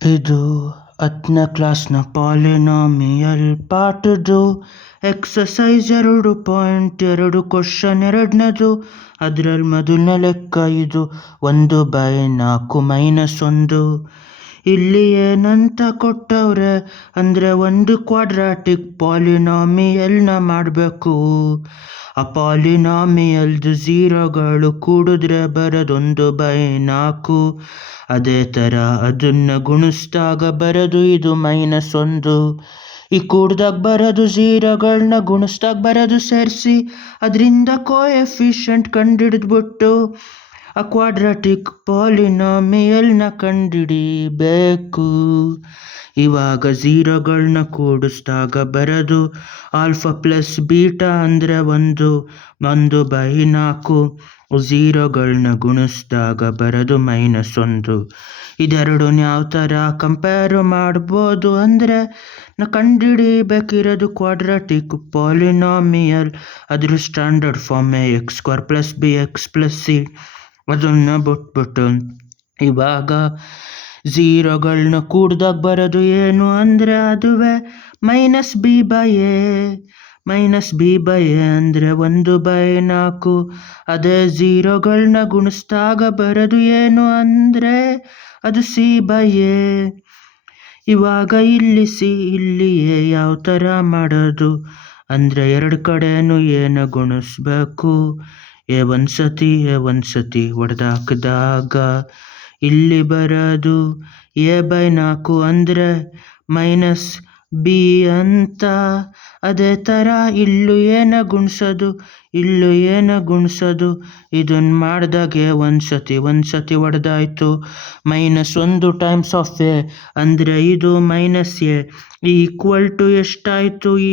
ಇದು 10ನೇ ಕ್ಲಾಸ್ನ polynomial ಪಾಠದ್ದು exercise 2.2 question ಎರಡನೇದು. ಅದರಲ್ಲಿ ಮೊದಲನೇ ಲೆಕ್ಕ ಇದು 1/4 - 1. ಇಲ್ಲಿ ಏನಂತ ಕೊಟ್ಟವ್ರೆ ಅಂದರೆ ಒಂದು ಕ್ವಾಡ್ರಾಟಿಕ್ ಪಾಲಿನಾಮಿಯಲ್ನ ಮಾಡಬೇಕು. ಆ ಪಾಲಿನಾಮಿಯಲ್ದು ಝೀರೋಗಳು ಕೂಡಿದ್ರೆ ಬರೋದು 1/4. ಅದೇ ಥರ ಅದನ್ನು ಗುಣಿಸಿದಾಗ ಬರೋದು ಇದು -1. ಈ ಕೂಡ್ದಾಗ ಬರೋದು ಝೀರೋಗಳನ್ನ ಗುಣಿಸ್ದಾಗ ಬರೋದು ಸೇರಿಸಿ ಅದರಿಂದ ಕೋಎಫಿಷಿಯಂಟ್ ಕಂಡುಹಿಡಿದ್ಬಿಟ್ಟು ಆ ಕ್ವಾಡ್ರಾಟಿಕ್ ಪಾಲಿನಾಮಿಯಲ್ನ ಕಂಡುಹಿಡಿಬೇಕು. ಇವಾಗ ಝೀರೋಗಳನ್ನ ಕೂಡಿಸಿದಾಗ ಬರೋದು ಆಲ್ಫಾ ಪ್ಲಸ್ ಬೀಟಾ ಅಂದರೆ 1/4. ಝೀರೋಗಳನ್ನ ಗುಣಿಸಿದಾಗ ಬರೋದು -1. ಇದೆರಡೂ ಯಾವ ಥರ ಕಂಪೇರ್ ಮಾಡ್ಬೋದು ಅಂದರೆ ಕಂಡುಹಿಡಿಬೇಕಿರೋದು ಕ್ವಾಡ್ರಾಟಿಕ್ ಪಾಲಿನಾಮಿಯಲ್ ಅದ್ರ standard form ax² + bx + c. ಅದನ್ನು ಬಿಟ್ಬಿಟ್ಟು ಇವಾಗ ಝೀರೋಗಳನ್ನ ಕೂಡ್ದಾಗ ಬರೋದು ಏನು ಅಂದರೆ ಅದುವೇ -b/a. -b/a ಅಂದರೆ 1/4. ಅದೇ ಝೀರೋಗಳನ್ನ ಗುಣಿಸಿದಾಗ ಬರೋದು ಏನು ಅಂದರೆ ಅದು c/a. ಇವಾಗ ಇಲ್ಲಿ c ಇಲ್ಲಿ a ಯಾವ ಥರ ಮಾಡೋದು ಅಂದರೆ ಎರಡು ಕಡೆನೂ ಏನು ಗುಣಿಸ್ಬೇಕು. ಒಂದು ಸತಿ ಹೊಡೆದಾಕಿದಾಗ ಇಲ್ಲಿ ಬರೋದು a/4 ಅಂದರೆ -b ಅಂತ. ಅದೇ ಥರ ಇಲ್ಲೂ ಏನು ಗುಣಿಸೋದು ಇದನ್ನು ಮಾಡಿದಾಗ ಒಂದು ಸತಿ ಹೊಡೆದಾಯ್ತು. -1 ಟೈಮ್ಸ್ ಆಫ್ a ಅಂದರೆ ಇದು -a ಈಕ್ವಲ್ ಟು ಎಷ್ಟಾಯಿತು =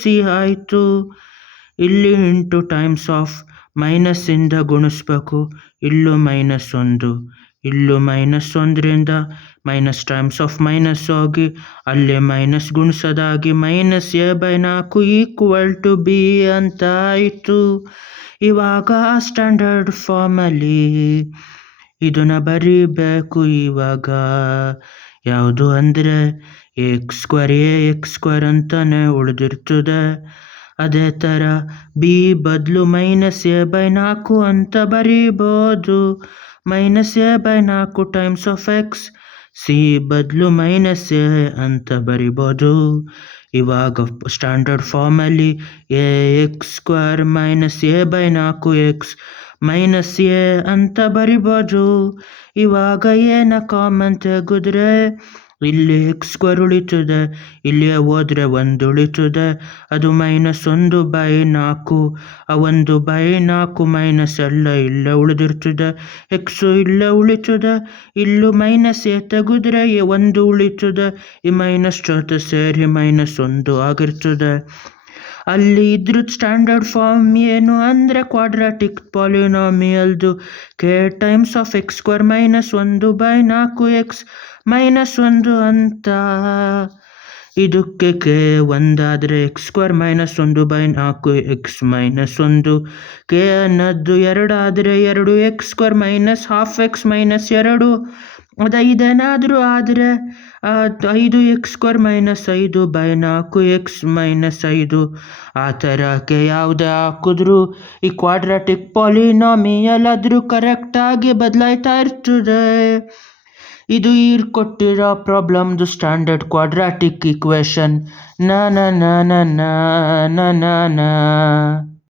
c ಆಯಿತು. ಇಲ್ಲಿ ಇಂಟು ಟೈಮ್ಸ್ ಆಫ್ ಇಂದ ಗುಣಿಸ್ಬೇಕು. ಇಲ್ಲೂ -1 ಇಲ್ಲೂ -1ರಿಂದ ಮೈನಸ್ ಟೈಮ್ಸ್ ಆಫ್ ಮೈನಸ್ ಹೋಗಿ ಅಲ್ಲೇ ಮೈನಸ್ ಗುಣಿಸೋದಾಗಿ -a/4 = b ಅಂತ ಆಯಿತು. ಇವಾಗ ಸ್ಟ್ಯಾಂಡರ್ಡ್ ಫಾರ್ಮಲ್ಲಿ ಇದನ್ನು ಬರೀಬೇಕು. ಇವಾಗ ಯಾವುದು ಅಂದರೆ ax² ಅಂತಲೇ ಉಳಿದಿರ್ತದೆ. ಅದೇ ಥರ b ಬದಲು -a/4 ಅಂತ ಬರೀಬೋದು. -a/4 times of x. c ಬದಲು -a ಅಂತ ಬರಿಬೋದು. ಇವಾಗ ಸ್ಟ್ಯಾಂಡರ್ಡ್ ಫಾರ್ಮಲ್ಲಿ ax² - a/4x -a ಅಂತ ಬರಿಬೋದು. ಇವಾಗ ಏನ ಕಾಮನ್ ತೆಗೆದ್ರೆ ಇಲ್ಲಿ x² ಉಳಿತದೆ, ಇಲ್ಲಿಯೇ ಹೋದರೆ 1 ಉಳಿತದೆ. ಅದು -1/4. ಆ 1/4 ಮೈನಸ್ ಎಲ್ಲ ಇಲ್ಲೇ ಉಳಿದಿರ್ತದೆ. ಎಕ್ಸು ಇಲ್ಲೇ ಉಳಿತದೆ. ಇಲ್ಲೂ -a ತೆಗೆದ್ರೆ 1 ಉಳಿತದೆ. ಈ ಮೈನಸ್ ಜೊತೆ ಸೇರಿ -1 ಆಗಿರ್ತದೆ. ಅಲ್ಲಿ ಇದ್ರದ್ದು ಸ್ಟ್ಯಾಂಡರ್ಡ್ ಫಾರ್ಮ್ ಏನು ಅಂದರೆ ಕ್ವಾಡ್ರಾಟಿಕ್ ಪಾಲಿನಾಮಿಯಲ್ದು k times of x² - 1/4x -1 ಅಂತ. ಇದಕ್ಕೆ k 1 ಆದರೆ x² - 1/4x -1. k ಅನ್ನೋದು 2 ಆದರೆ 2x² - ½ x -2. ಅದು 5 ಏನಾದರೂ ಆದರೆ 5x² - 5/4x -5. ಆ ಥರ ಕೆ ಯಾವುದೇ ಹಾಕಿದ್ರೂ ಈ ಕ್ವಾಡ್ರಾಟಿಕ್ ಪಾಲಿನಾಮಿಯಲ್ ಆದರೂ ಕರೆಕ್ಟಾಗಿ ಬದಲಾಯ್ತಾ ಇರ್ತದೆ. ಇದು ಕೊಟ್ಟಿರೋ ಪ್ರಾಬ್ಲಮ್ದು ಸ್ಟ್ಯಾಂಡರ್ಡ್ ಕ್ವಾಡ್ರಾಟಿಕ್ ಈಕ್ವೇಷನ್. ನ